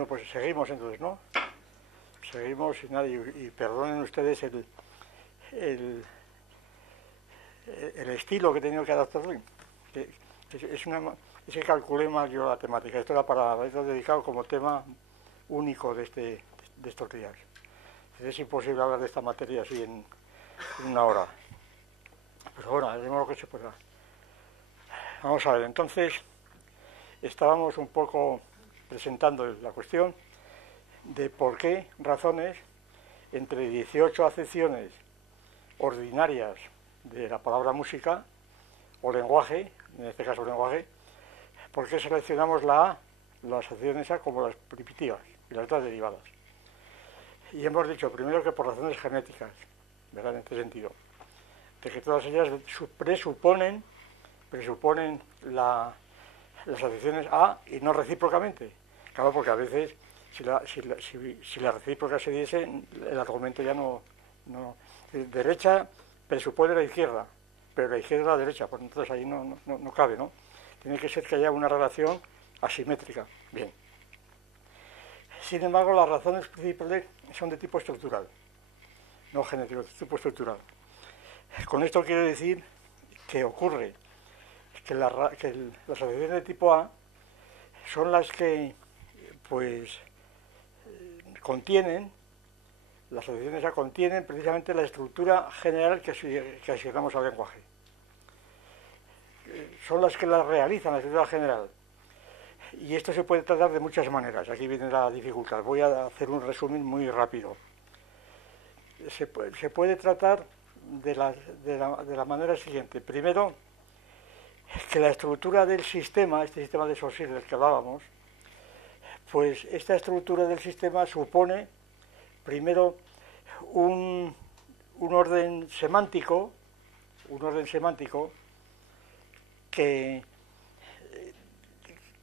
Bueno, pues seguimos entonces, ¿no? Seguimos y nada, y perdonen ustedes el, el estilo que he tenido que adaptar hoy. Es que calculé mal yo la temática. Esto era para haberlo dedicado como tema único de estos días. Es imposible hablar de esta materia así en una hora. Pero bueno, haremos lo que se pueda. Vamos a ver, entonces estábamos un poco presentando la cuestión de por qué razones entre 18 acepciones ordinarias de la palabra música o lenguaje, en este caso lenguaje, por qué seleccionamos la A, las acepciones A como las primitivas y las otras derivadas. Y hemos dicho primero que por razones genéticas, ¿verdad? En este sentido, de que todas ellas presuponen las acepciones A y no recíprocamente. Claro, porque a veces si la recíproca se diese, el argumento ya no derecha presupone la izquierda, pero la izquierda la derecha, pues entonces ahí no cabe, ¿no? Tiene que ser que haya una relación asimétrica. Bien. Sin embargo, las razones principales son de tipo estructural, no genético, de tipo estructural. Con esto quiero decir que ocurre que las acepciones de tipo A son las que, pues, las acepciones A contienen precisamente la estructura general que asignamos al lenguaje. Son las que la realizan, la estructura general. Y esto se puede tratar de muchas maneras. Aquí viene la dificultad. Voy a hacer un resumen muy rápido. Se puede tratar de la manera siguiente. Primero, que la estructura del sistema, este sistema de Saussure del que hablábamos, pues esta estructura del sistema supone primero un orden semántico que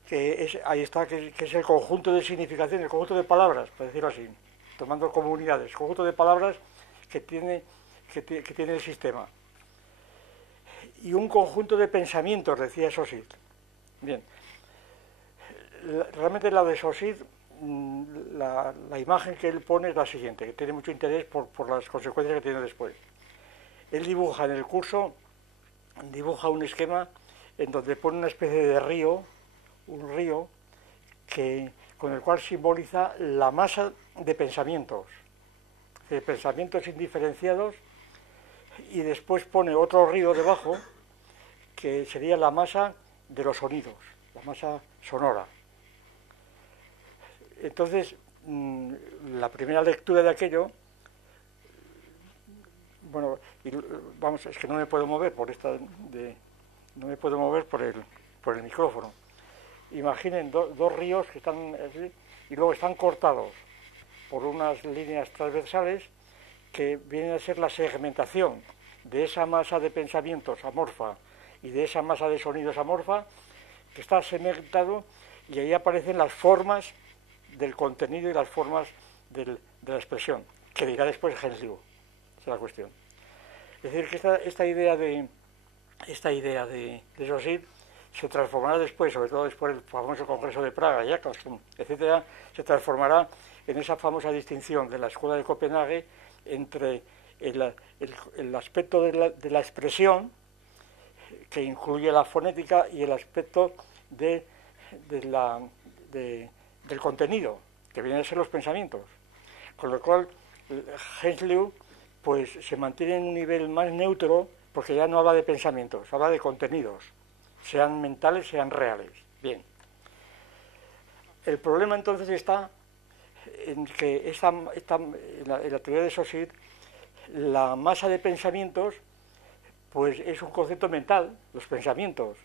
es el conjunto de significaciones, el conjunto de palabras, por decirlo así, tomando como unidades, el conjunto de palabras que tiene el sistema. Y un conjunto de pensamientos, decía Saussure. Bien, realmente la de Saussure, la imagen que él pone es la siguiente, que tiene mucho interés por las consecuencias que tiene después. Él dibuja en el curso, un esquema en donde pone una especie de río, un río, con el cual simboliza la masa de pensamientos indiferenciados, y después pone otro río debajo, que sería la masa de los sonidos, la masa sonora. Entonces, la primera lectura de aquello, bueno, vamos, es que no me puedo mover por el micrófono. Imaginen dos ríos que están así, y luego están cortados por unas líneas transversales que vienen a ser la segmentación de esa masa de pensamientos amorfa y de esa masa de sonidos amorfa, que está segmentado, y ahí aparecen las formas del contenido y las formas de la expresión, que dirá después Henslew. Esa es la cuestión. Es decir, que esta idea de Saussure se transformará después, sobre todo después del famoso Congreso de Praga, Jacobson, etcétera, se transformará en esa famosa distinción de la Escuela de Copenhague entre el aspecto de la expresión, que incluye la fonética, y el aspecto del contenido, que vienen a ser los pensamientos. Con lo cual, Henslew pues se mantiene en un nivel más neutro, porque ya no habla de pensamientos, habla de contenidos, sean mentales, sean reales. Bien. El problema entonces está en que en la teoría de Saussure, la masa de pensamientos pues es un concepto mental, los pensamientos,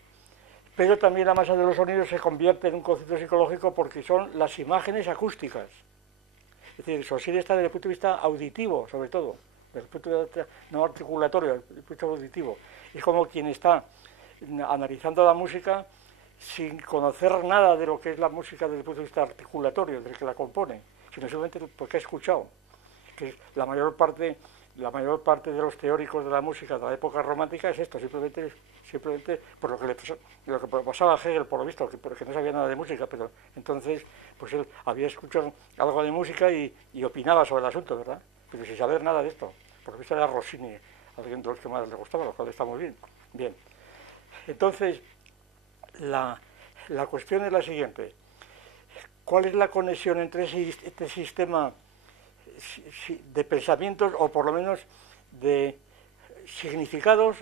pero también la masa de los sonidos se convierte en un concepto psicológico, porque son las imágenes acústicas. Es decir, Saussure está desde el punto de vista auditivo, sobre todo, desde el punto de vista no articulatorio, desde el punto de vista auditivo. Es como quien está analizando la música sin conocer nada de lo que es la música desde el punto de vista articulatorio, del que la compone, sino simplemente porque ha escuchado, que la mayor parte la mayor parte de los teóricos de la música de la época romántica es esto, simplemente por lo que lo que pasaba a Hegel, por lo visto, porque no sabía nada de música, pero entonces pues él había escuchado algo de música y opinaba sobre el asunto, ¿verdad? Pero sin saber nada de esto. Por lo visto era Rossini, alguien de los que más le gustaba, lo cual está muy bien. Bien. Entonces, la cuestión es la siguiente. ¿Cuál es la conexión entre este sistema de pensamientos, o por lo menos de significados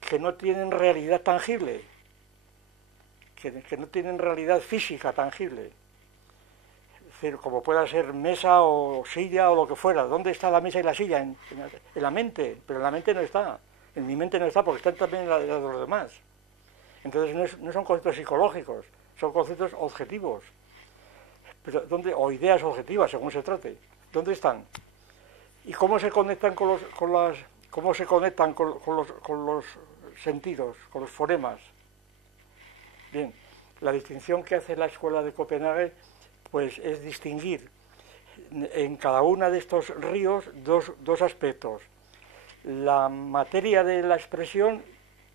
que no tienen realidad tangible, que no tienen realidad física tangible? Es decir, como pueda ser mesa o silla o lo que fuera. ¿Dónde está la mesa y la silla? En la mente, pero en la mente no está. En mi mente no está, porque está también en la de los demás. Entonces no son conceptos psicológicos, son conceptos objetivos, pero o ideas objetivas, según se trate. ¿Dónde están? ¿Y cómo se conectan con los sentidos, con los fonemas? Bien, la distinción que hace la escuela de Copenhague pues es distinguir en cada uno de estos ríos dos aspectos: la materia de la expresión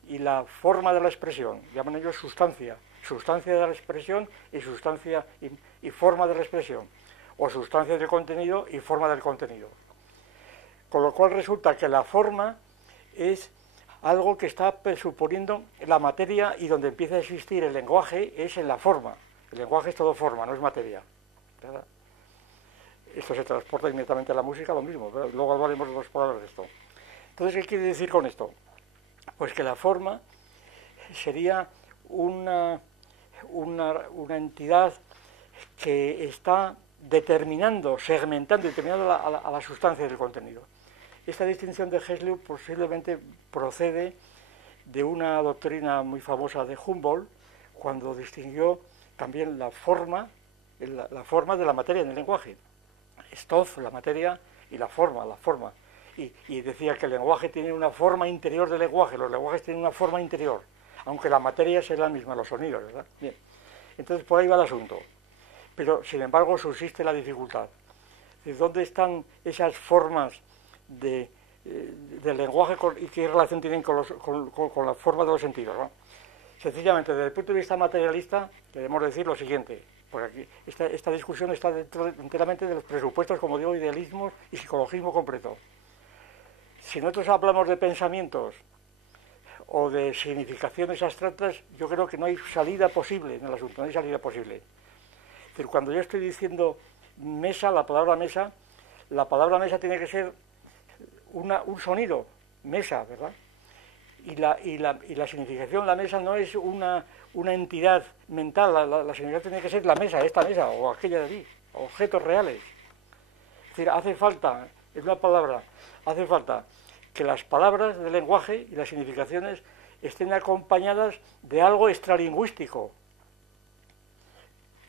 y la forma de la expresión. Llaman ellos sustancia de la expresión y sustancia y forma de la expresión, o sustancia del contenido y forma del contenido. Con lo cual resulta que la forma es algo que está presuponiendo la materia, y donde empieza a existir el lenguaje es en la forma. El lenguaje es todo forma, no es materia, ¿verdad? Esto se transporta inmediatamente a la música, lo mismo, ¿verdad? Luego hablaremos de 2 palabras de esto. Entonces, ¿qué quiere decir con esto? Pues que la forma sería una entidad que está determinando, segmentando y determinando a la sustancia del contenido. Esta distinción de Hegel posiblemente procede de una doctrina muy famosa de Humboldt, cuando distinguió también la forma de la materia en el lenguaje. Stoff, la materia, y la forma. Y decía que el lenguaje tiene una forma interior del lenguaje, los lenguajes tienen una forma interior, aunque la materia sea la misma, los sonidos, ¿verdad? Bien. Entonces por ahí va el asunto. Pero sin embargo subsiste la dificultad. ¿Dónde están esas formas del lenguaje y qué relación tienen con la forma de los sentidos, ¿no? Sencillamente, desde el punto de vista materialista, debemos decir lo siguiente, porque aquí esta discusión está enteramente de los presupuestos, como digo, idealismos y psicologismo completo. Si nosotros hablamos de pensamientos o de significaciones abstractas, yo creo que no hay salida posible en el asunto, no hay salida posible. Es decir, cuando yo estoy diciendo mesa, la palabra mesa tiene que ser un sonido, mesa, ¿verdad? Y la significación, la mesa, no es una entidad mental, la significación tiene que ser la mesa, esta mesa, o aquella de allí, objetos reales. Es decir, hace falta, es una palabra, hace falta que las palabras del lenguaje y las significaciones estén acompañadas de algo extralingüístico.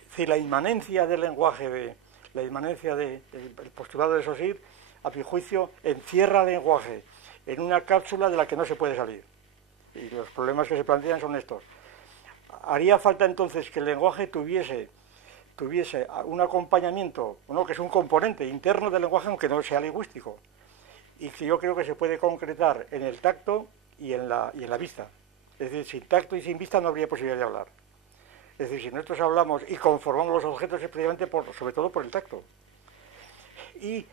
Es decir, la inmanencia del lenguaje, del postulado de Saussure, a mi juicio, encierra el lenguaje en una cápsula de la que no se puede salir. Y los problemas que se plantean son estos. Haría falta entonces que el lenguaje tuviese un acompañamiento, ¿no?, que es un componente interno del lenguaje, aunque no sea lingüístico, y que yo creo que se puede concretar en el tacto y en la vista. Es decir, sin tacto y sin vista no habría posibilidad de hablar. Es decir, si nosotros hablamos y conformamos los objetos es precisamente sobre todo por el tacto. Y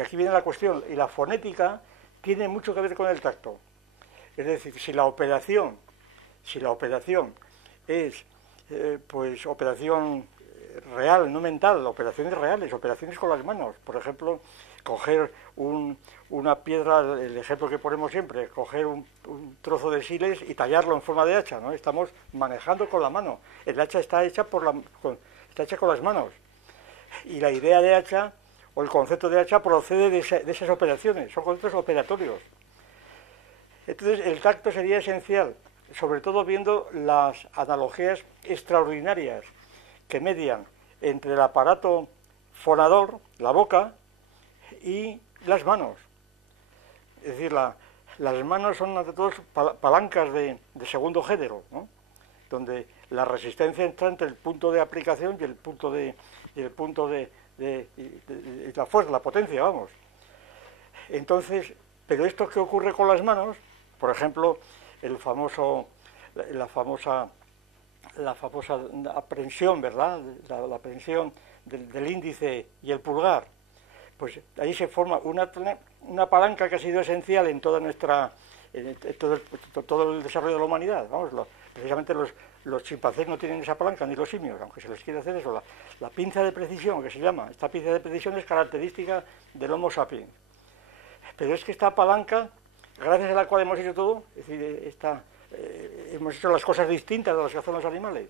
aquí viene la cuestión, y la fonética tiene mucho que ver con el tacto. Es decir, si la operación es pues operación real, no mental, operaciones reales, operaciones con las manos, por ejemplo, coger una piedra, el ejemplo que ponemos siempre, coger un trozo de sílex y tallarlo en forma de hacha, ¿no? Estamos manejando con la mano. El hacha está hecha con las manos. Y la idea de hacha, o el concepto de hacha, procede de esas operaciones, son conceptos operatorios. Entonces, el tacto sería esencial, sobre todo viendo las analogías extraordinarias que median entre el aparato fonador, la boca, y las manos. Es decir, las manos son ante todo palancas de segundo género, ¿no?, donde la resistencia entra entre el punto de aplicación y el punto de la fuerza, la potencia, vamos. Entonces, pero esto que ocurre con las manos, por ejemplo, la famosa aprensión, ¿verdad? La aprensión del índice y el pulgar, pues ahí se forma una palanca que ha sido esencial en toda todo el desarrollo de la humanidad. Vamos, precisamente los chimpancés no tienen esa palanca, ni los simios, aunque se les quiere hacer eso. La pinza de precisión, que se llama, esta pinza de precisión es característica del Homo sapiens. Pero es que esta palanca, gracias a la cual hemos hecho todo, es decir, hemos hecho las cosas distintas de las que hacen los animales.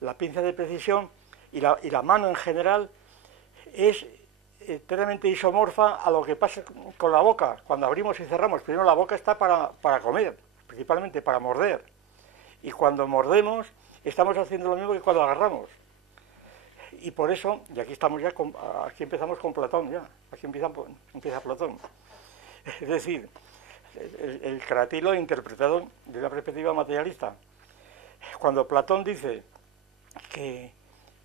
La pinza de precisión y la mano en general es enteramente isomorfa a lo que pasa con la boca cuando abrimos y cerramos. Primero, la boca está para comer, principalmente para morder, y cuando mordemos estamos haciendo lo mismo que cuando agarramos. Y por eso, y aquí estamos ya aquí empezamos con Platón, aquí empieza Platón. Es decir, el Cratilo interpretado de una perspectiva materialista. Cuando Platón dice que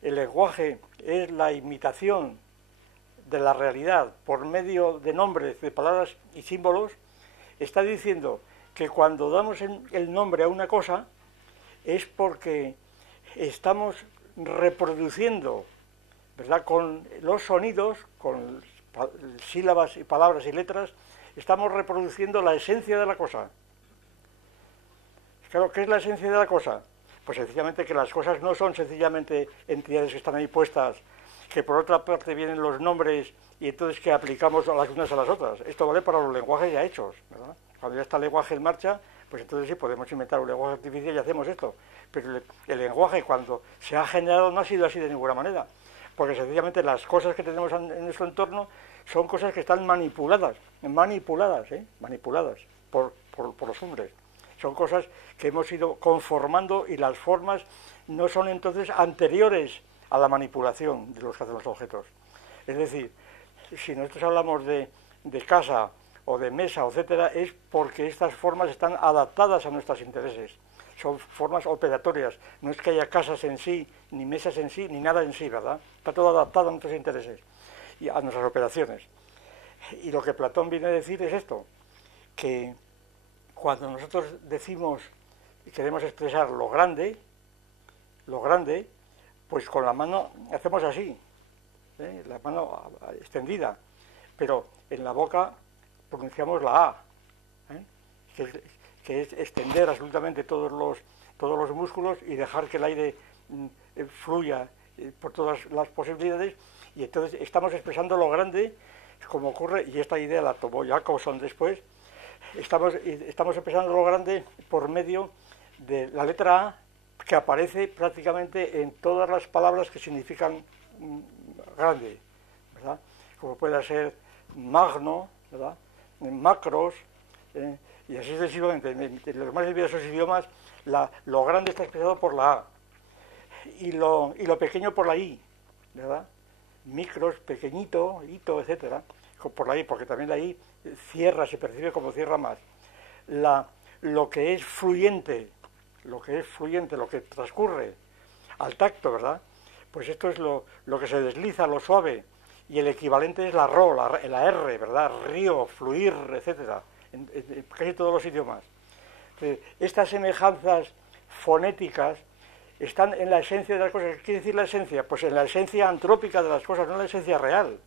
el lenguaje es la imitación de la realidad por medio de nombres, de palabras y símbolos, está diciendo que cuando damos el nombre a una cosa es porque estamos reproduciendo, ¿verdad?, con los sonidos, con sílabas y palabras y letras, estamos reproduciendo la esencia de la cosa. Claro, ¿qué es la esencia de la cosa? Pues sencillamente que las cosas no son sencillamente entidades que están ahí puestas, que por otra parte vienen los nombres y entonces que aplicamos a las unas a las otras. Esto vale para los lenguajes ya hechos, ¿verdad? Cuando ya está el lenguaje en marcha, pues entonces sí podemos inventar un lenguaje artificial y hacemos esto. Pero el lenguaje, cuando se ha generado, no ha sido así de ninguna manera, porque sencillamente las cosas que tenemos en nuestro entorno son cosas que están manipuladas por los hombres. Son cosas que hemos ido conformando y las formas no son entonces anteriores a la manipulación de los que hacen los objetos. Es decir, si nosotros hablamos de casa o de mesa, etcétera, es porque estas formas están adaptadas a nuestros intereses. Son formas operatorias. No es que haya casas en sí, ni mesas en sí, ni nada en sí, ¿verdad? Está todo adaptado a nuestros intereses y a nuestras operaciones. Y lo que Platón viene a decir es esto, que cuando nosotros decimos y queremos expresar lo grande, pues con la mano hacemos así, la mano extendida, pero en la boca pronunciamos la A, que es extender absolutamente todos los músculos y dejar que el aire fluya por todas las posibilidades, y entonces estamos expresando lo grande, como ocurre, y esta idea la tomó Jacobson después. Estamos expresando lo grande por medio de la letra A, que aparece prácticamente en todas las palabras que significan grande, ¿verdad? Como puede ser magno, ¿verdad?, macros, y así sucesivamente. En los más diversos idiomas lo grande está expresado por la A y lo pequeño por la I, ¿verdad? Micros, pequeñito, hito, etcétera, por la I, porque también la I cierra, se percibe como cierra más. Lo que es fluyente, lo que transcurre al tacto, ¿verdad? Pues esto es lo que se desliza, lo suave, y el equivalente es la RO, la R, ¿verdad? Río, fluir, etcétera, en casi todos los idiomas. Entonces, estas semejanzas fonéticas están en la esencia de las cosas. ¿Qué quiere decir la esencia? Pues en la esencia antrópica de las cosas, no en la esencia real.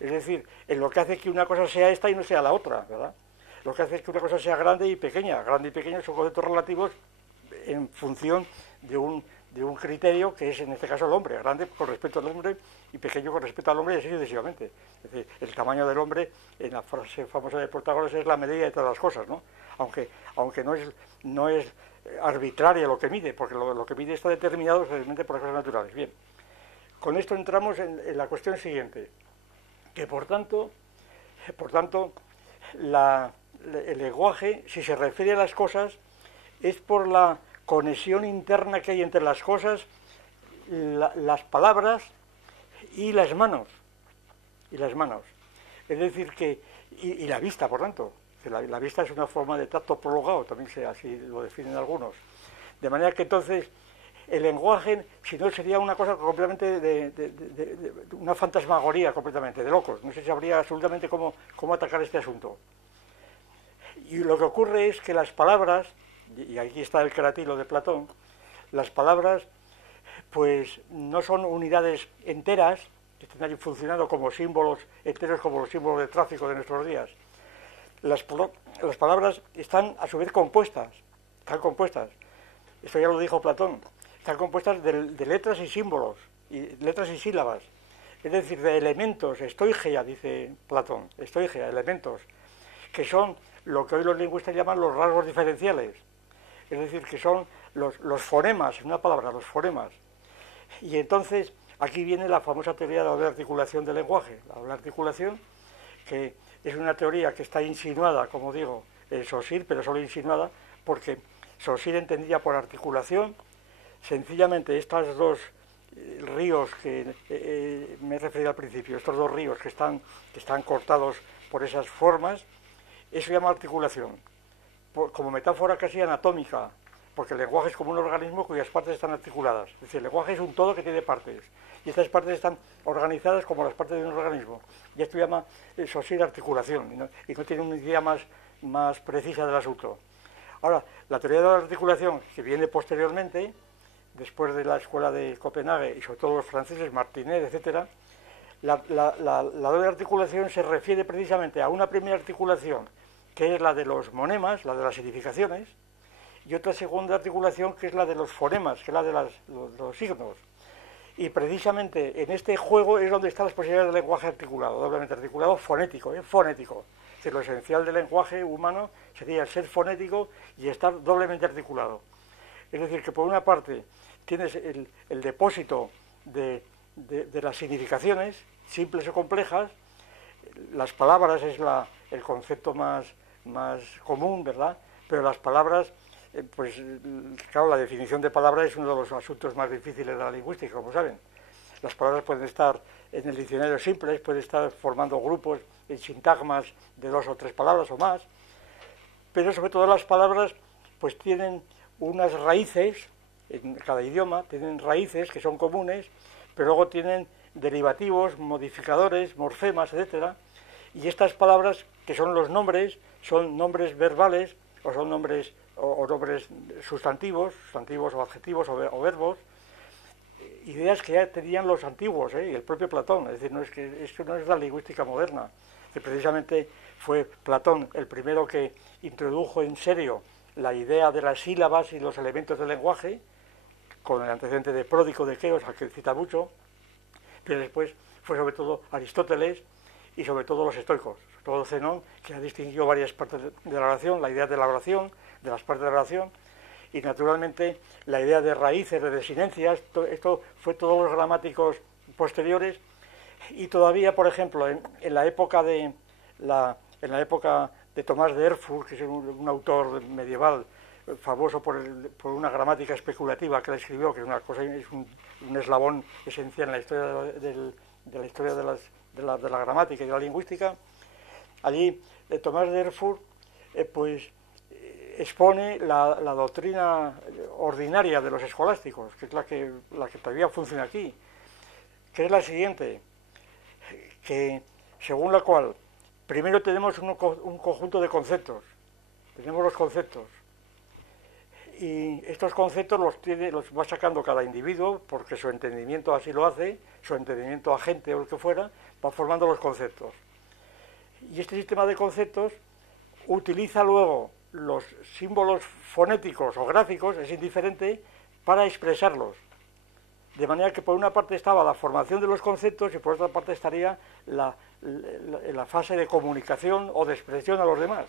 Es decir, en lo que hace que una cosa sea esta y no sea la otra, ¿verdad? Lo que hace que una cosa sea grande y pequeña. Grande y pequeño son conceptos relativos en función de un criterio que es, en este caso, el hombre. Grande con respecto al hombre y pequeño con respecto al hombre, y así sucesivamente. Es decir, el tamaño del hombre, en la frase famosa de Protágoras, es la medida de todas las cosas, ¿no? Aunque no es arbitraria lo que mide, porque lo que mide está determinado realmente por las cosas naturales. Bien, con esto entramos en la cuestión siguiente, que por tanto el lenguaje, si se refiere a las cosas, es por la conexión interna que hay entre las cosas, las palabras y las manos. Es decir, y la vista, por tanto. La vista es una forma de tacto prolongado, también así lo definen algunos. De manera que entonces el lenguaje, si no, sería una cosa completamente de una fantasmagoría completamente, de locos. No se sabría absolutamente cómo atacar este asunto. Y lo que ocurre es que las palabras, y aquí está el caratilo de Platón, las palabras pues no son unidades enteras que estén ahí funcionando como símbolos enteros, como los símbolos de tráfico de nuestros días. Las palabras están a su vez compuestas, esto ya lo dijo Platón, están compuestas de letras y símbolos, y letras y sílabas, es decir, de elementos, estoigia, dice Platón, estoigia, elementos, que son lo que hoy los lingüistas llaman los rasgos diferenciales, es decir, que son los fonemas, en una palabra, los fonemas. Y entonces aquí viene la famosa teoría de la doble articulación del lenguaje, la doble articulación, que es una teoría que está insinuada, como digo, en Saussure, pero solo insinuada, porque Saussure entendía por articulación sencillamente estos dos ríos que me he referido al principio, estos dos ríos que están cortados por esas formas, eso se llama articulación, como metáfora casi anatómica, porque el lenguaje es como un organismo cuyas partes están articuladas. Es decir, el lenguaje es un todo que tiene partes, y estas partes están organizadas como las partes de un organismo. Y esto llama Saussure articulación, y no tiene una idea más precisa del asunto. Ahora, la teoría de la articulación, que viene posteriormente, después de la escuela de Copenhague, y sobre todo los franceses, Martinet, etc., la doble articulación se refiere precisamente a una primera articulación, que es la de los monemas, la de las significaciones, y otra segunda articulación que es la de los fonemas, que es la de los signos. Y precisamente en este juego es donde están las posibilidades del lenguaje articulado, doblemente articulado, fonético, fonético. Es decir, lo esencial del lenguaje humano sería el ser fonético y estar doblemente articulado. Es decir, que por una parte tienes el depósito de las significaciones, simples o complejas, las palabras es el concepto más común, ¿verdad? Pero las palabras, pues claro, la definición de palabra es uno de los asuntos más difíciles de la lingüística, como saben. Las palabras pueden estar en el diccionario simples, pueden estar formando grupos en sintagmas de 2 o 3 palabras o más, pero sobre todo las palabras pues tienen unas raíces, en cada idioma tienen raíces que son comunes, pero luego tienen derivativos, modificadores, morfemas, etcétera, y estas palabras, que son los nombres, son nombres verbales o son nombres sustantivos o adjetivos o verbos, ideas que ya tenían los antiguos, y el propio Platón. Es decir, esto no es la lingüística moderna, que precisamente fue Platón el primero que introdujo en serio la idea de las sílabas y los elementos del lenguaje, con el antecedente de Pródico de Queos, al que cita mucho, pero después fue sobre todo Aristóteles y sobre todo los estoicos, sobre todo Zenón, que ha distinguido varias partes de la oración, la idea de la oración, de las partes de la oración, y naturalmente la idea de raíces, de desinencias. Esto fue todos los gramáticos posteriores, y todavía, por ejemplo, en la época de Tomás de Erfurt, que es un autor medieval famoso por una gramática especulativa que él escribió, que es un eslabón esencial en la historia de la gramática y de la lingüística. Allí Tomás de Erfurt expone la doctrina ordinaria de los escolásticos, que es la que todavía funciona aquí, que es la siguiente, que según la cual primero tenemos un conjunto de conceptos, tenemos los conceptos, y estos conceptos los va sacando cada individuo, porque su entendimiento así lo hace, su entendimiento agente o el que fuera, va formando los conceptos. Y este sistema de conceptos utiliza luego los símbolos fonéticos o gráficos, es indiferente, para expresarlos. De manera que por una parte estaba la formación de los conceptos y por otra parte estaría la fase de comunicación o de expresión a los demás.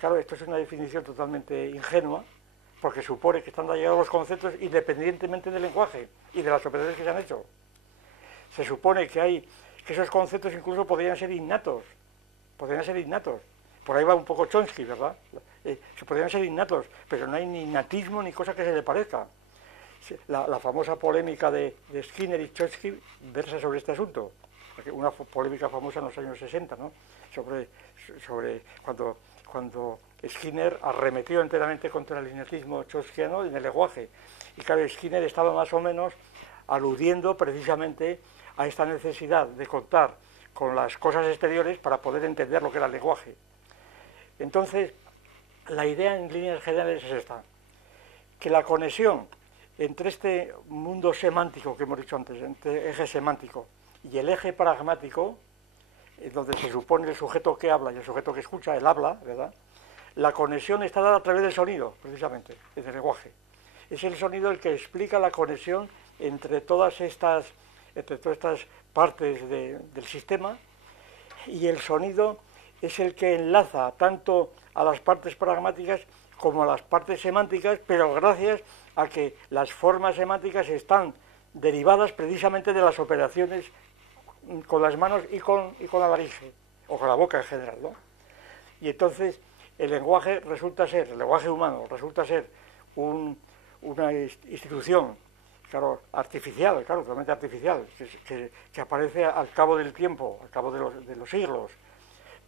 Claro, esto es una definición totalmente ingenua, porque supone que están llegados los conceptos independientemente del lenguaje y de las operaciones que se han hecho. Se supone que esos conceptos incluso podrían ser innatos. Por ahí va un poco Chomsky, ¿verdad? Se podrían ser innatos, pero no hay ni innatismo ni cosa que se le parezca. La famosa polémica de Skinner y Chomsky versa sobre este asunto. Una polémica famosa en los años 60, ¿no? Sobre cuando Skinner arremetió enteramente contra el innatismo chomskiano en el lenguaje. Y claro, Skinner estaba más o menos aludiendo precisamente a esta necesidad de contar con las cosas exteriores para poder entender lo que era el lenguaje. Entonces, la idea en líneas generales es esta, que la conexión entre este mundo semántico que hemos dicho antes, entre eje semántico y el eje pragmático, donde se supone el sujeto que habla y el sujeto que escucha, el habla, ¿verdad? La conexión está dada a través del sonido, precisamente, del lenguaje. Es el sonido el que explica la conexión entre todas estas partes del sistema, y el sonido es el que enlaza tanto a las partes pragmáticas como a las partes semánticas, pero gracias a que las formas semánticas están derivadas precisamente de las operaciones con las manos y con la laringe, o con la boca en general, ¿no? Y entonces el lenguaje humano resulta ser una institución, claro, artificial, claro, totalmente artificial, que aparece al cabo del tiempo, al cabo de los siglos,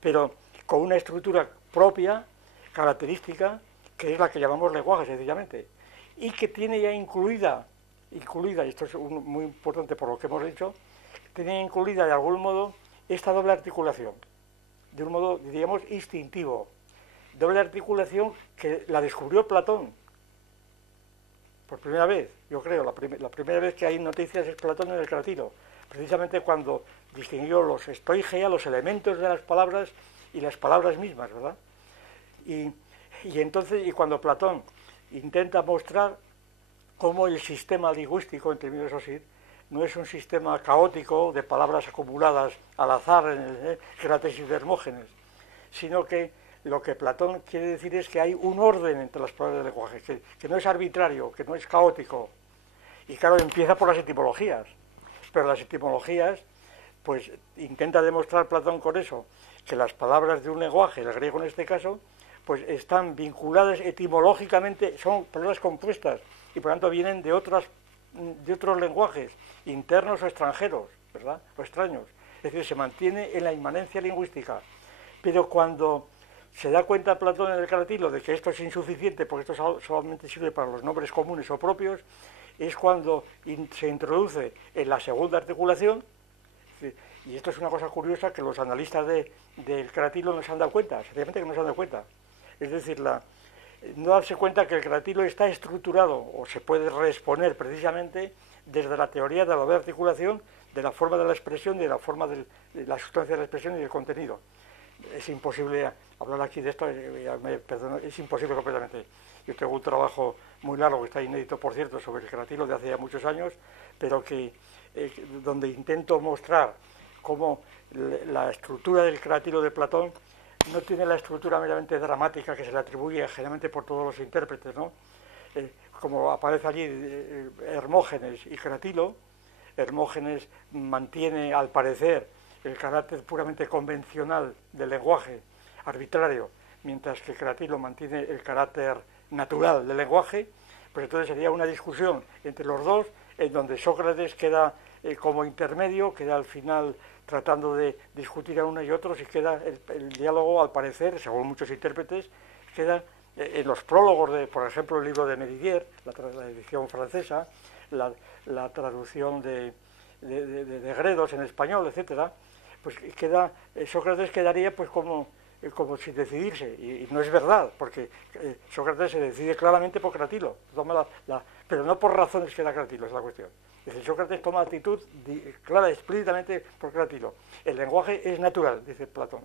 pero con una estructura propia, característica, que es la que llamamos lenguaje, sencillamente, y que tiene ya incluida, y esto es muy importante por lo que hemos dicho, tiene incluida de algún modo esta doble articulación, de un modo, diríamos, instintivo, doble articulación que la descubrió Platón, por primera vez, yo creo, la primera vez que hay noticias es Platón en el Cratilo, precisamente cuando distinguió los estoigea, los elementos de las palabras y las palabras mismas, ¿verdad? Y entonces, y cuando Platón intenta mostrar cómo el sistema lingüístico, en términos de no es un sistema caótico de palabras acumuladas al azar en la tesis de Hermógenes, sino que lo que Platón quiere decir es que hay un orden entre las palabras del lenguaje, que no es arbitrario, que no es caótico. Y claro, empieza por las etimologías, pero las etimologías, pues intenta demostrar Platón con eso, que las palabras de un lenguaje, el griego en este caso, pues están vinculadas etimológicamente, son palabras compuestas, y por tanto vienen de otros lenguajes, internos o extranjeros, ¿verdad? O extraños. Es decir, se mantiene en la inmanencia lingüística. Pero cuando se da cuenta Platón en el Cratilo de que esto es insuficiente, porque esto solamente sirve para los nombres comunes o propios, es cuando se introduce en la segunda articulación, y esto es una cosa curiosa que los analistas del Cratilo no se han dado cuenta, sencillamente que no se han dado cuenta. Es decir, no darse cuenta que el Cratilo está estructurado, o se puede reexponer precisamente desde la teoría de la doble articulación, de la forma de la expresión, de la forma de la sustancia de la expresión y del contenido. Es imposible hablar aquí de esto, es imposible completamente. Yo tengo un trabajo muy largo, que está inédito, por cierto, sobre el Cratilo de hace ya muchos años, pero donde intento mostrar cómo la estructura del Cratilo de Platón no tiene la estructura meramente dramática que se le atribuye generalmente por todos los intérpretes, ¿no? Como aparece allí Hermógenes y Cratilo, Hermógenes mantiene, al parecer, el carácter puramente convencional del lenguaje, arbitrario, mientras que Cratilo mantiene el carácter natural del lenguaje, pues entonces sería una discusión entre los dos, en donde Sócrates queda como intermedio, queda al final tratando de discutir a uno y otros, y queda el diálogo, al parecer, según muchos intérpretes, queda en los prólogos de, por ejemplo, el libro de Meridier, la edición francesa, la traducción de Gredos en español, etcétera, pues Sócrates quedaría pues como sin decidirse, y no es verdad, porque Sócrates se decide claramente por Cratilo, pero no por razones que da Cratilo, es la cuestión. Es decir, Sócrates toma actitud clara, explícitamente por Cratilo. El lenguaje es natural, dice Platón.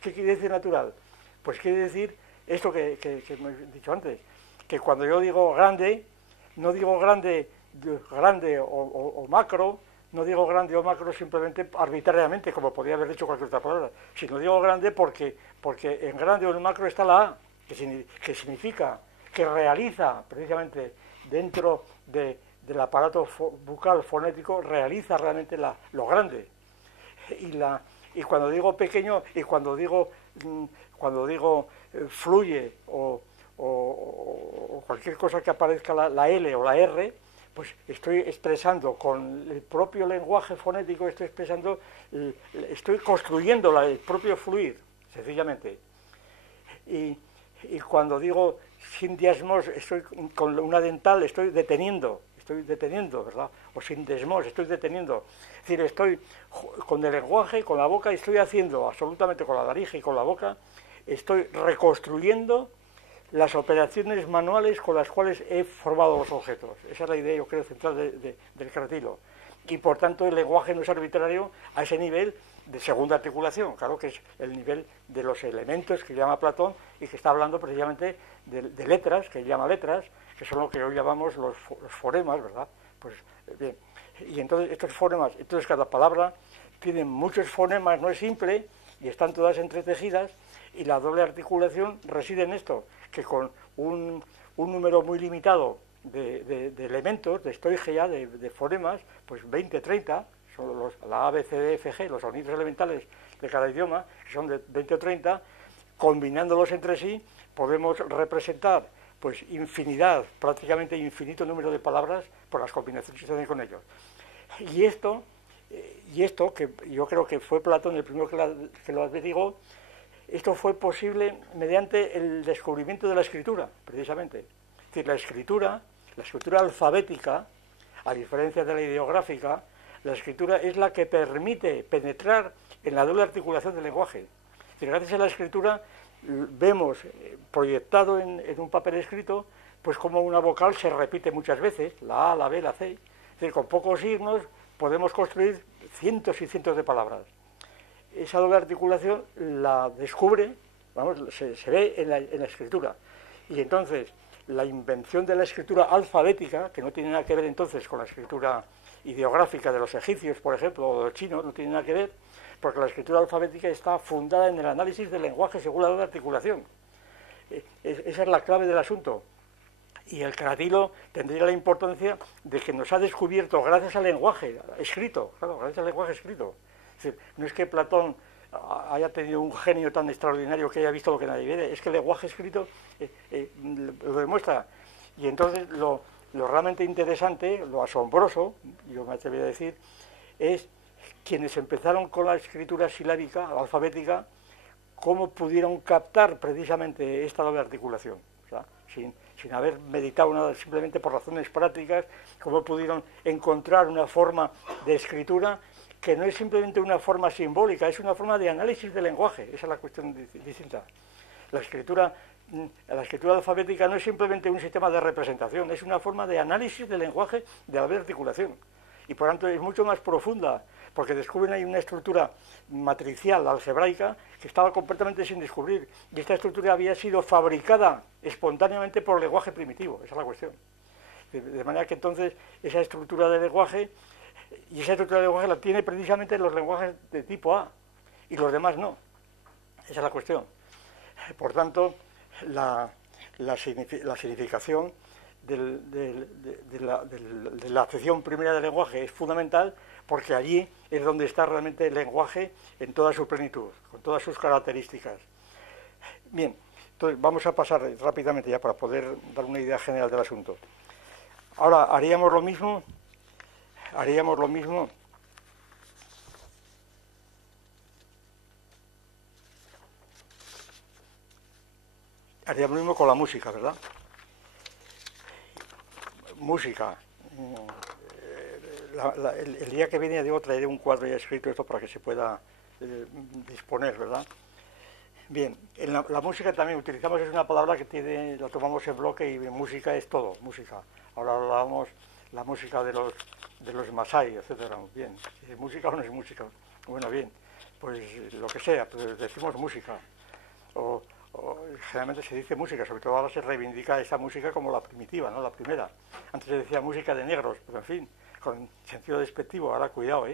¿Qué quiere decir natural? Pues quiere decir esto que he dicho antes, que cuando yo digo grande, no digo grande o macro, no digo grande o macro simplemente arbitrariamente, como podría haber dicho cualquier otra palabra, sino digo grande porque en grande o en macro está la A, que significa, que realiza precisamente dentro del aparato bucal fonético, realiza realmente lo grande. Y cuando digo pequeño, y cuando digo fluye o cualquier cosa que aparezca la L o la R, pues estoy expresando con el propio lenguaje fonético, estoy construyendo el propio fluir, sencillamente. Y Y cuando digo sin diasmos, estoy con una dental, estoy deteniendo, ¿verdad? O sin desmos, estoy deteniendo. Es decir, estoy con el lenguaje, con la boca, estoy haciendo absolutamente con la laringe y con la boca, estoy reconstruyendo las operaciones manuales con las cuales he formado los objetos. Esa es la idea, yo creo, central del cratilo. Y por tanto el lenguaje no es arbitrario a ese nivel de segunda articulación, claro que es el nivel de los elementos que llama Platón y que está hablando precisamente de letras, que llama letras, que son lo que hoy llamamos los fonemas, ¿verdad? Pues bien, y entonces estos fonemas, entonces cada palabra tiene muchos fonemas, no es simple, y están todas entretejidas, y la doble articulación reside en esto, que con un número muy limitado de elementos, de estoigia, de fonemas, pues 20, 30, son la A, B, C, D, F, G, los sonidos elementales de cada idioma, que son de 20 o 30, combinándolos entre sí, podemos representar pues infinidad, prácticamente infinito número de palabras por las combinaciones que se hacen con ellos. Y esto, que yo creo que fue Platón el primero que lo averiguó, esto fue posible mediante el descubrimiento de la escritura, precisamente. Es decir, la escritura alfabética, a diferencia de la ideográfica, la escritura es la que permite penetrar en la doble articulación del lenguaje. Es decir, gracias a la escritura vemos proyectado en un papel escrito, pues como una vocal se repite muchas veces, la A, la B, la C. Es decir, con pocos signos podemos construir cientos y cientos de palabras. Esa doble articulación la descubre, se ve en la escritura. Y entonces, la invención de la escritura alfabética, que no tiene nada que ver entonces con la escritura ideográfica de los egipcios, por ejemplo, o de los chinos, no tiene nada que ver, porque la escritura alfabética está fundada en el análisis del lenguaje según la doble articulación. Esa es la clave del asunto. Y el cratilo tendría la importancia de que nos ha descubierto gracias al lenguaje escrito, claro, gracias al lenguaje escrito. Es decir, no es que Platón haya tenido un genio tan extraordinario que haya visto lo que nadie ve, es que el lenguaje escrito lo demuestra. Y entonces lo realmente interesante, lo asombroso, yo me atrevería a decir, es quienes empezaron con la escritura silábica, alfabética, cómo pudieron captar precisamente esta doble articulación, o sea, sin haber meditado nada, simplemente por razones prácticas, cómo pudieron encontrar una forma de escritura que no es simplemente una forma simbólica, es una forma de análisis del lenguaje. Esa es la cuestión distinta. La escritura alfabética no es simplemente un sistema de representación, es una forma de análisis del lenguaje de la articulación. Y por tanto es mucho más profunda, porque descubren ahí una estructura matricial, algebraica, que estaba completamente sin descubrir. Y esta estructura había sido fabricada espontáneamente por el lenguaje primitivo, esa es la cuestión. De manera que entonces esa estructura del lenguaje, y esa estructura del lenguaje la tiene precisamente los lenguajes de tipo A, y los demás no. Esa es la cuestión. Por tanto, la significación de la acepción primera del lenguaje es fundamental, porque allí es donde está realmente el lenguaje en toda su plenitud, con todas sus características. Bien, entonces vamos a pasar rápidamente ya para poder dar una idea general del asunto. Ahora, haríamos lo mismo haríamos lo mismo con la música, ¿verdad? Música. El día que viene, digo, traeré un cuadro ya escrito esto para que se pueda disponer, ¿verdad? Bien, en la música también utilizamos, es una palabra que la tomamos en bloque, y música es todo, música. Ahora hablábamos la música de los masái, etcétera. Bien, ¿es música o no es música? Bueno, bien, pues lo que sea, pues decimos música. O generalmente se dice música, sobre todo ahora se reivindica esa música como la primitiva, ¿no? La primera. Antes se decía música de negros, pero en fin, con sentido despectivo. Ahora cuidado,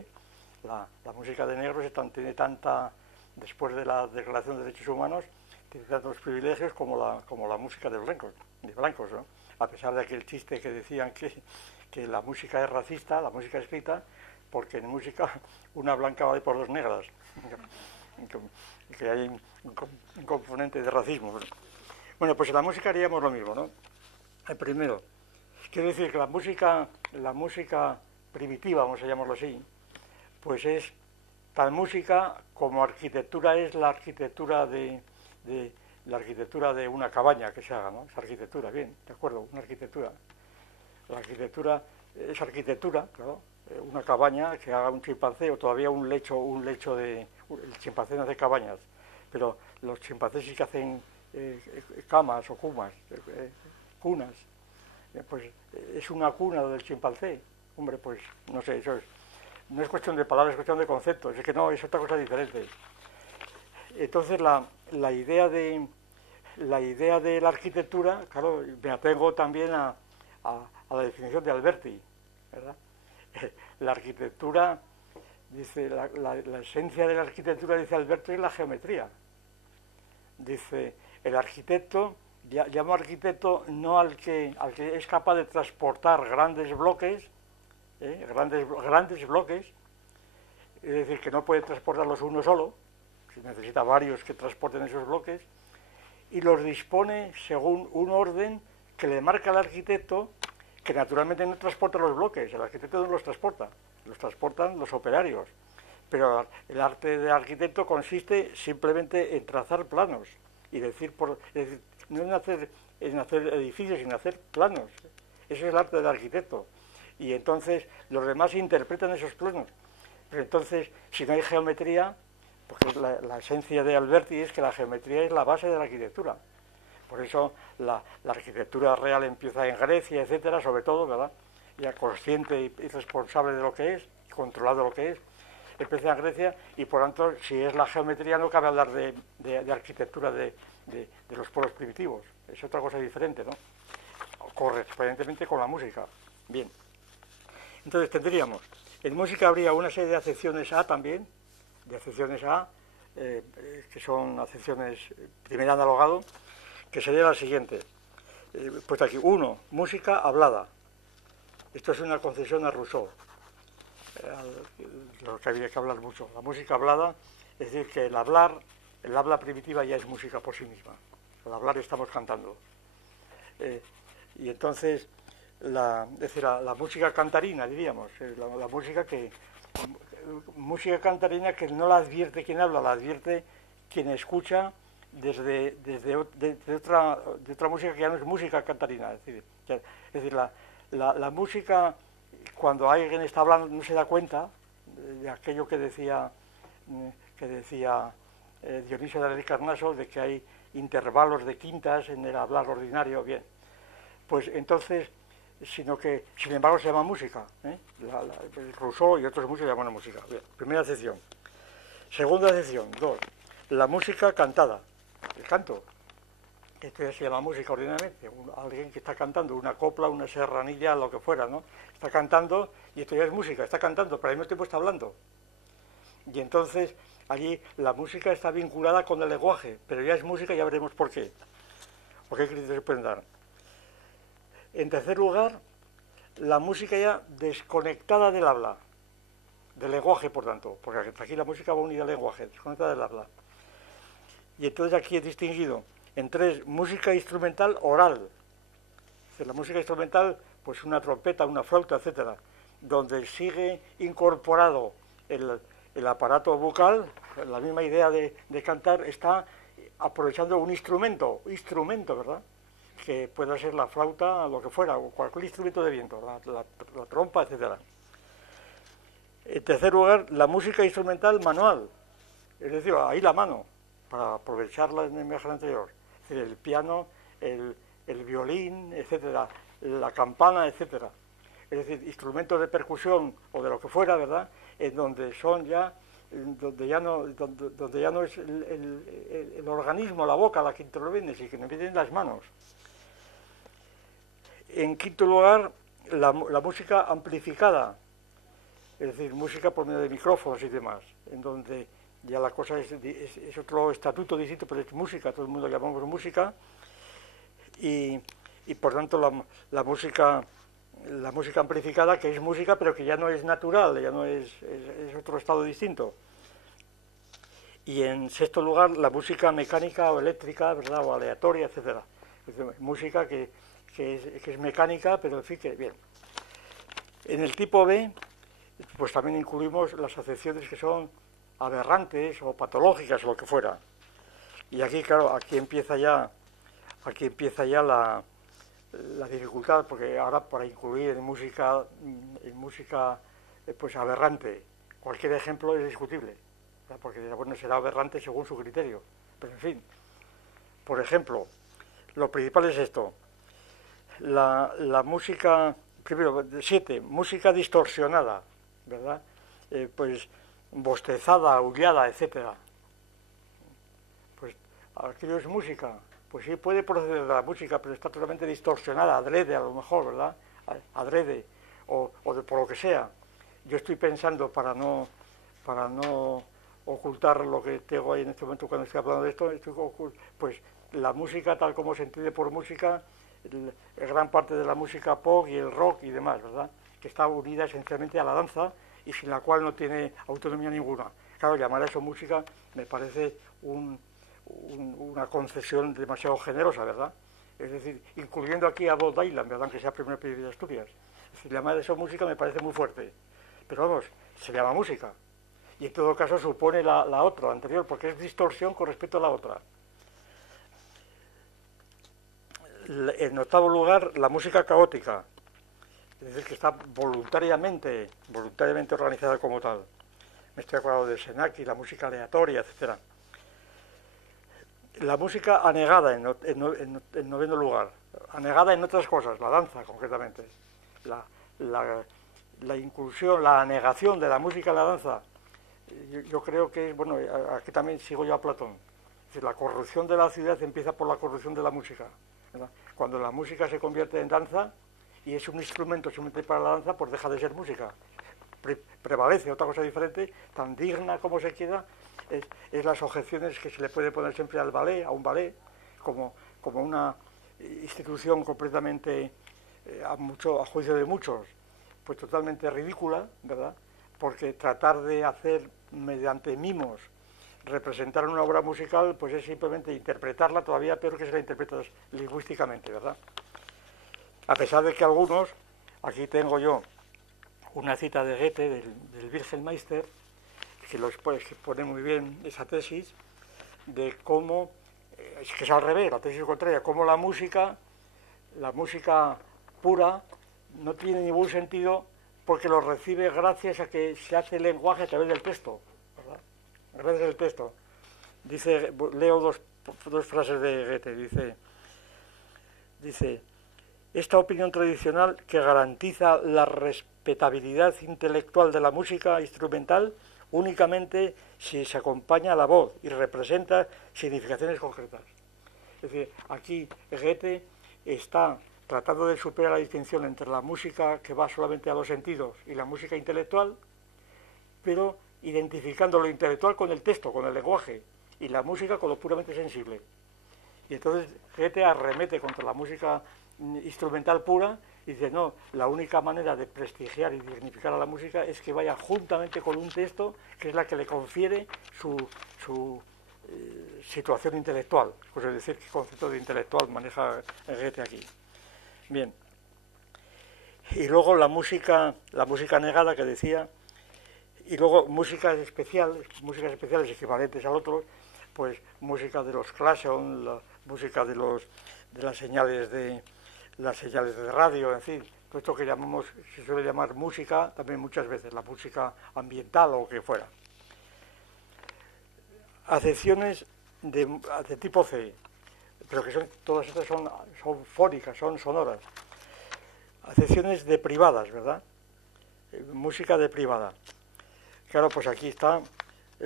la música de negros tiene tanta, después de la Declaración de Derechos Humanos, tiene tantos privilegios como la música de blancos, ¿no? A pesar de aquel chiste que decían que la música es racista, la música escrita, porque en música una blanca vale por dos negras. Que hay un componente de racismo. Bueno, pues en la música haríamos lo mismo, ¿no? Primero, quiero decir que la música primitiva, vamos a llamarlo así, pues es tal música como arquitectura es la arquitectura de la arquitectura de una cabaña que se haga, ¿no? Esa arquitectura, bien, de acuerdo, una arquitectura. La arquitectura es arquitectura, claro, una cabaña que haga un chimpancé o todavía un lecho de... El chimpancé no hace cabañas, pero los chimpancés sí que hacen camas o cunas. Pues es una cuna del chimpancé. Hombre, pues no sé, eso es... No es cuestión de palabras, es cuestión de conceptos, es que no, es otra cosa diferente. Entonces la idea de la arquitectura, claro, me atengo también a la definición de Alberti, ¿verdad? La arquitectura, dice, la esencia de la arquitectura, dice Alberti, es la geometría. Dice, el arquitecto, llamo arquitecto no al que es capaz de transportar grandes bloques, grandes bloques, es decir, que no puede transportarlos uno solo, si necesita varios que transporten esos bloques, y los dispone según un orden que le marca al arquitecto, que naturalmente no transporta los bloques, el arquitecto no los transportan los operarios, pero el arte del arquitecto consiste simplemente en trazar planos y decir no en hacer edificios, sino en hacer planos. Eso es el arte del arquitecto. Y entonces los demás interpretan esos planos. Pero entonces, si no hay geometría, porque la esencia de Alberti es que la geometría es la base de la arquitectura. Por eso la arquitectura real empieza en Grecia, etcétera, sobre todo, ¿verdad? Ya consciente y responsable de lo que es, controlado lo que es, empieza en Grecia, y por tanto, si es la geometría, no cabe hablar de arquitectura de los pueblos primitivos. Es otra cosa diferente, ¿no? Correspondientemente con la música. Bien. Entonces tendríamos, en música habría una serie de acepciones A también, de acepciones A, que son acepciones primer analogado, que sería la siguiente. Pues aquí, 1, música hablada. Esto es una concesión a Rousseau, lo que habría que hablar mucho. La música hablada, es decir, que el habla primitiva ya es música por sí misma. Al hablar estamos cantando. Y entonces, la música cantarina, diríamos, la música cantarina que no la advierte quien habla, la advierte quien escucha desde otra música que ya no es música cantarina. Es decir, la música, cuando alguien está hablando, no se da cuenta de aquello que decía Dionisio de Halicarnaso, de que hay intervalos de quintas en el hablar ordinario. Bien, pues entonces, sino que, sin embargo, se llama música. Rousseau y otros muchos llaman música. Bien, primera sección. Segunda sección, 2. La música cantada, el canto. Esto ya se llama música ordinariamente. Alguien que está cantando una copla, una serranilla, lo que fuera, ¿no? Está cantando y esto ya es música, está cantando, pero al mismo tiempo está hablando. Y entonces allí la música está vinculada con el lenguaje, pero ya es música, ya veremos por qué. ¿Por qué criterios se pueden dar? En tercer lugar, la música ya desconectada del habla, del lenguaje, por tanto, porque aquí la música va unida al lenguaje, desconectada del habla. Y entonces aquí he distinguido en 3, música instrumental oral. La música instrumental, pues una trompeta, una flauta, etcétera, donde sigue incorporado el aparato vocal, la misma idea de cantar, está aprovechando un instrumento, ¿verdad? Que pueda ser la flauta, lo que fuera, o cualquier instrumento de viento, la trompa, etcétera. En tercer lugar, la música instrumental manual, es decir, ahí la mano, para aprovecharla en el imagen anterior. Es decir, el piano, el violín, etcétera, la campana, etcétera. Es decir, instrumentos de percusión o de lo que fuera, ¿verdad? En donde son ya, donde ya no es el organismo, la boca la que interviene, sino que intervienen las manos. En quinto lugar, la música amplificada, es decir, música por medio de micrófonos y demás, en donde ya la cosa es otro estatuto distinto, pero es música, todo el mundo llamamos música, y por tanto la música amplificada, que es música, pero que ya no es natural, ya no es otro estado distinto. Y en sexto lugar, la música mecánica o eléctrica, ¿verdad?, o aleatoria, etcétera. Es decir, música que es mecánica, pero en fin, que bien. En el tipo B, pues también incluimos las acepciones que son aberrantes o patológicas o lo que fuera. Y aquí, claro, aquí empieza ya la dificultad, porque ahora para incluir en música pues aberrante, cualquier ejemplo es discutible, ¿verdad? Porque bueno, será aberrante según su criterio. Pero en fin, por ejemplo, lo principal es esto: la música, primero, 7, música distorsionada, ¿verdad? Pues bostezada, aullada, etcétera. Pues aquello es música. Pues sí, puede proceder de la música, pero está totalmente distorsionada, adrede a lo mejor, ¿verdad? Adrede, por lo que sea. Yo estoy pensando, para no ocultar lo que tengo ahí en este momento cuando estoy hablando de esto, pues la música tal como se entiende por música, gran parte de la música pop y el rock y demás, ¿verdad? Que está unida esencialmente a la danza y sin la cual no tiene autonomía ninguna. Claro, llamar a eso música me parece una concesión demasiado generosa, ¿verdad? Es decir, incluyendo aquí a Bob Dylan, ¿verdad? Que sea primer periodista de Asturias. Es decir, llamar a eso música me parece muy fuerte. Pero vamos, se llama música. Y en todo caso supone la otra, la anterior, porque es distorsión con respecto a la otra. En octavo lugar, la música caótica. Es decir, que está voluntariamente organizada como tal. Me estoy acordando de Senaki, la música aleatoria, etcétera. La música anegada en noveno lugar, anegada en otras cosas, la danza concretamente, la inclusión, la anegación de la música en la danza, yo creo que, bueno, aquí también sigo yo a Platón, es decir, la corrupción de la ciudad empieza por la corrupción de la música, ¿verdad? Cuando la música se convierte en danza y es un instrumento simplemente para la danza, pues deja de ser música, prevalece otra cosa diferente, tan digna como se quiera. Es las objeciones que se le puede poner siempre al ballet, a un ballet, como una institución completamente, a juicio de muchos, pues totalmente ridícula, ¿verdad? Porque tratar de hacer mediante mimos representar una obra musical, pues es simplemente interpretarla, todavía peor que se la interpretas lingüísticamente, ¿verdad? A pesar de que algunos, aquí tengo yo una cita de Goethe, del Wirtgenmeister, que pone muy bien esa tesis de cómo, es que es al revés, la tesis contraria, cómo la música pura no tiene ningún sentido porque lo recibe gracias a que se hace el lenguaje a través del texto, ¿verdad? A través del texto. Dice, leo dos frases de Goethe, dice, esta opinión tradicional que garantiza la respetabilidad intelectual de la música instrumental únicamente si se acompaña a la voz y representa significaciones concretas. Es decir, aquí Goethe está tratando de superar la distinción entre la música que va solamente a los sentidos y la música intelectual, pero identificando lo intelectual con el texto, con el lenguaje, y la música con lo puramente sensible. Y entonces Goethe arremete contra la música instrumental pura y dice, no, la única manera de prestigiar y dignificar a la música es que vaya juntamente con un texto que es la que le confiere su situación intelectual. Pues es decir, qué concepto de intelectual maneja Goethe aquí. Bien. Y luego la música negada que decía, y luego músicas especiales equivalentes al otro, pues música de los claxon, la música de las señales de radio, en fin, todo esto que se suele llamar música, también muchas veces, la música ambiental o que fuera. Acepciones de tipo C, pero que todas estas son fónicas, son sonoras. Acepciones deprivadas, ¿verdad? Música deprivada. Claro, pues aquí está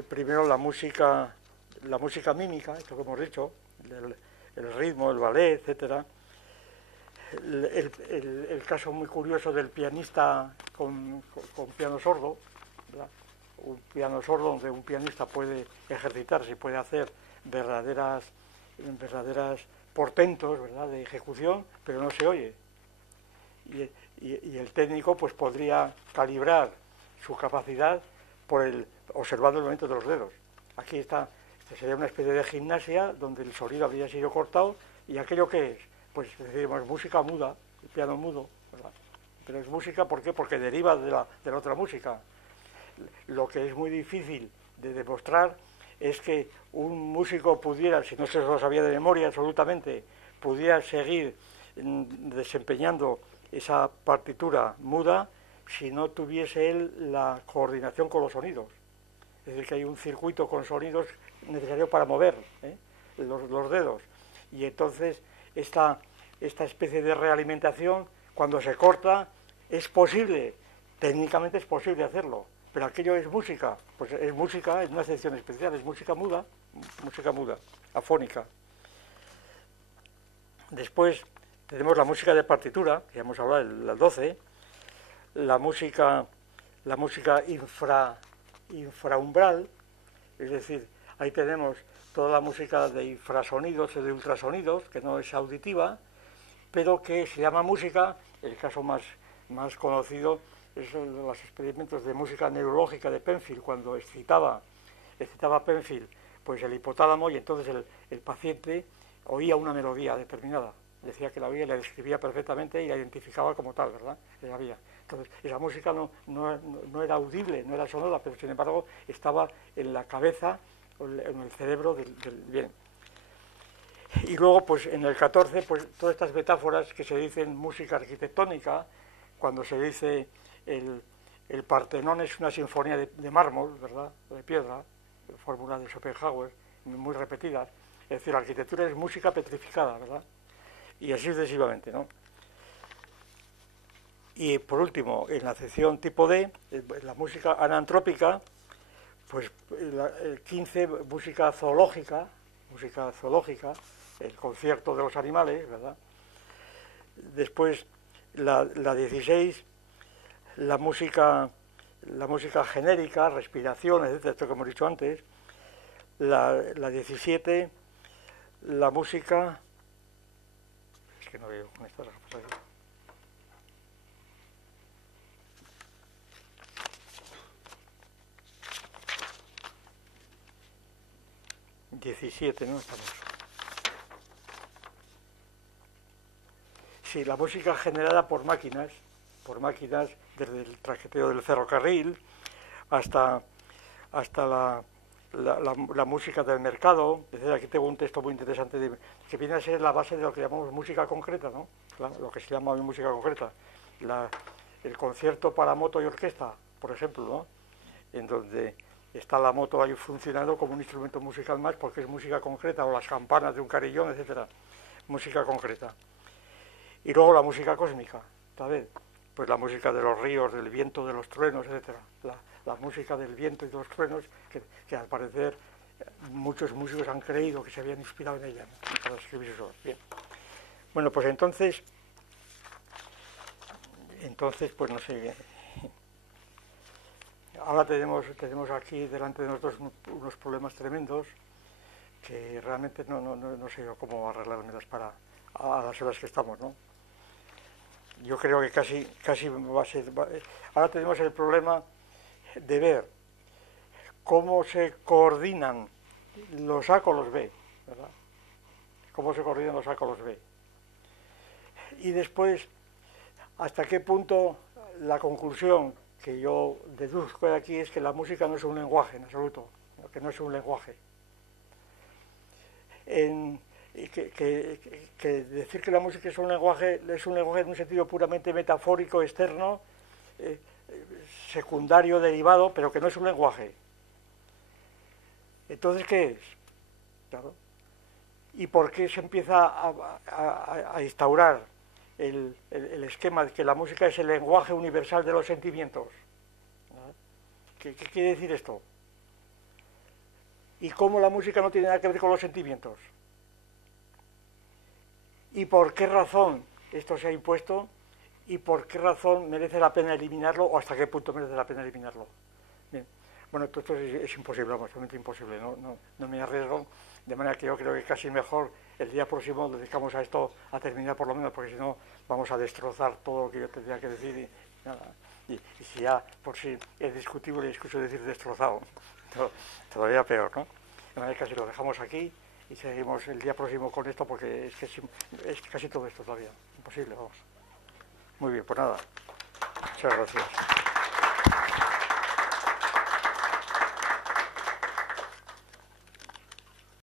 primero la música mímica, esto que hemos dicho, el ritmo, el ballet, etcétera. El caso muy curioso del pianista con piano sordo, ¿verdad? Un piano sordo donde un pianista puede ejercitarse y puede hacer verdaderas portentos, ¿verdad?, de ejecución, pero no se oye. Y el técnico pues podría calibrar su capacidad observando el movimiento de los dedos. Aquí está, sería una especie de gimnasia donde el sonido habría sido cortado y aquello que es, pues decimos música muda, el piano mudo, ¿verdad? Pero es música, ¿por qué? Porque deriva de la otra música. Lo que es muy difícil de demostrar es que un músico pudiera, si no se lo sabía de memoria absolutamente, pudiera seguir desempeñando esa partitura muda si no tuviese él la coordinación con los sonidos. Es decir, que hay un circuito con sonidos necesario para mover los dedos. Y entonces esta especie de realimentación, cuando se corta, es posible, técnicamente es posible hacerlo, pero aquello es música, pues es música, es una sección especial, es música muda, afónica. Después tenemos la música de partitura, que ya hemos hablado de las 12, la música infraumbral, es decir, ahí tenemos toda la música de infrasonidos o de ultrasonidos, que no es auditiva, pero que se llama música. El caso más conocido es los experimentos de música neurológica de Penfield, cuando excitaba Penfield pues el hipotálamo, y entonces el paciente oía una melodía determinada, decía que la oía y la describía perfectamente y la identificaba como tal, ¿verdad? Entonces esa música no era audible, no era sonora, pero sin embargo estaba en la cabeza, en el cerebro del bien. Y luego, pues en el 14, pues todas estas metáforas que se dicen música arquitectónica, cuando se dice el Partenón es una sinfonía de mármol, ¿verdad?, de piedra, fórmula de Schopenhauer, muy repetidas. Es decir, la arquitectura es música petrificada, ¿verdad? Y así sucesivamente, ¿no? Y por último, en la sección tipo D, la música anantrópica, pues el 15, música zoológica, el concierto de los animales, ¿verdad? Después, la 16, la música genérica, respiración, etcétera, esto que hemos dicho antes. La 17, la música... Es que no veo con esta cosa. 17, ¿no? Estamos. Sí, la música generada por máquinas, desde el traqueteo del ferrocarril hasta la música del mercado. Es decir, aquí tengo un texto muy interesante que viene a ser la base de lo que llamamos música concreta, ¿no? Lo que se llama hoy música concreta. El concierto para moto y orquesta, por ejemplo, ¿no? En donde está la moto ahí funcionando como un instrumento musical más, porque es música concreta, o las campanas de un carillón, etcétera, música concreta. Y luego la música cósmica, ¿sabes? Pues la música de los ríos, del viento, de los truenos, etcétera. La música del viento y de los truenos, que al parecer muchos músicos han creído que se habían inspirado en ella, ¿no?, para escribir sus obras. Bien. Bueno, pues entonces, pues no sé. Ahora tenemos aquí delante de nosotros unos problemas tremendos que realmente no sé yo cómo arreglármelas a las horas que estamos, ¿no? Yo creo que casi va a ser... Ahora tenemos el problema de ver cómo se coordinan los A con los B, ¿verdad? Cómo se coordinan los A con los B. Y después, hasta qué punto la conclusión que yo deduzco de aquí es que la música no es un lenguaje en absoluto, que no es un lenguaje. Que decir que la música es un lenguaje en un sentido puramente metafórico, externo, secundario, derivado, pero que no es un lenguaje. Entonces, ¿qué es? Claro. ¿Y por qué se empieza a instaurar el esquema de que la música es el lenguaje universal de los sentimientos? ¿Qué quiere decir esto? ¿Y cómo la música no tiene nada que ver con los sentimientos? ¿Y por qué razón esto se ha impuesto? ¿Y por qué razón merece la pena eliminarlo? ¿O hasta qué punto merece la pena eliminarlo? Bien. Bueno, esto es imposible, absolutamente imposible. No me arriesgo, de manera que yo creo que casi mejor el día próximo dedicamos a esto a terminar por lo menos, porque si no vamos a destrozar todo lo que yo tendría que decir y nada. Y si ya por si es discutible, escucho decir destrozado, todavía peor, ¿no? De manera que casi lo dejamos aquí y seguimos el día próximo con esto, porque es casi todo esto todavía imposible, vamos. Muy bien, pues nada, muchas gracias.